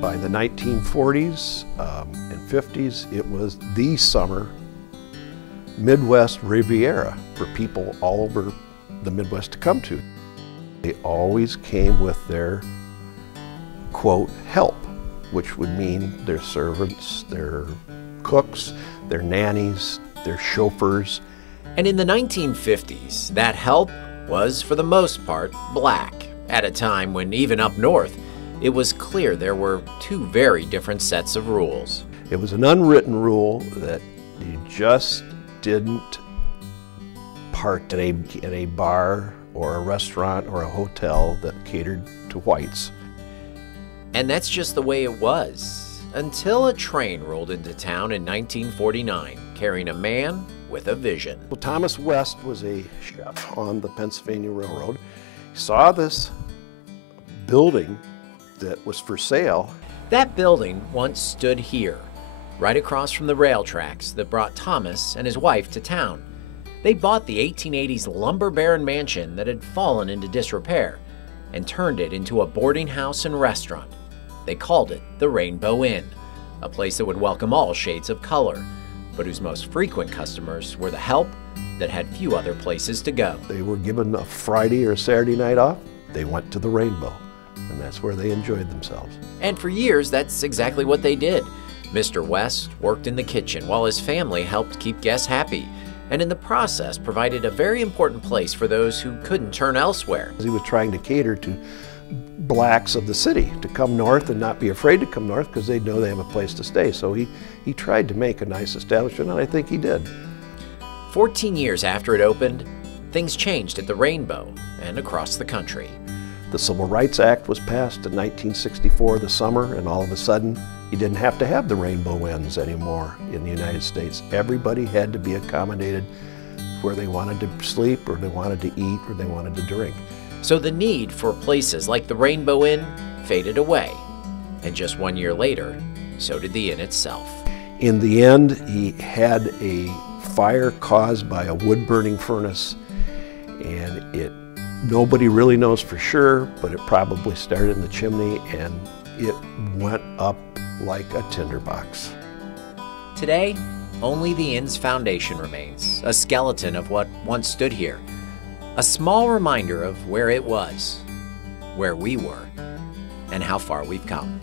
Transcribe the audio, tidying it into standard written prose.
By the 1940s and 50s, it was the summer Midwest Riviera for people all over the Midwest to come to. They always came with their, quote, help, which would mean their servants, their cooks, their nannies, their chauffeurs. And in the 1950s, that help was, for the most part, black, at a time when even up north, it was clear there were two very different sets of rules. It was an unwritten rule that you just didn't park at a bar or a restaurant or a hotel that catered to whites. And that's just the way it was, until a train rolled into town in 1949, carrying a man with a vision. Well, Thomas West was a chef on the Pennsylvania Railroad. He saw this building that was for sale. That building once stood here, right across from the rail tracks that brought Thomas and his wife to town. They bought the 1880s lumber baron mansion that had fallen into disrepair and turned it into a boarding house and restaurant. They called it the Rainbow Inn, a place that would welcome all shades of color, but whose most frequent customers were the help that had few other places to go. They were given a Friday or Saturday night off. They went to the Rainbow, and that's where they enjoyed themselves. And for years, that's exactly what they did. Mr. West worked in the kitchen while his family helped keep guests happy, and in the process provided a very important place for those who couldn't turn elsewhere. He was trying to cater to blacks of the city to come north and not be afraid to come north because they know they have a place to stay. So he tried to make a nice establishment, and I think he did. 14 years after it opened, things changed at the Rainbow and across the country. The Civil Rights Act was passed in 1964, the summer, and all of a sudden, you didn't have to have the rainbow inns anymore in the United States. Everybody had to be accommodated where they wanted to sleep, or they wanted to eat, or they wanted to drink. So the need for places like the Rainbow Inn faded away. And just 1 year later, so did the inn itself. In the end, he had a fire caused by a wood-burning furnace, and nobody really knows for sure, but it probably started in the chimney and it went up like a tinderbox. Today, only the inn's foundation remains, a skeleton of what once stood here, a small reminder of where it was, where we were, and how far we've come.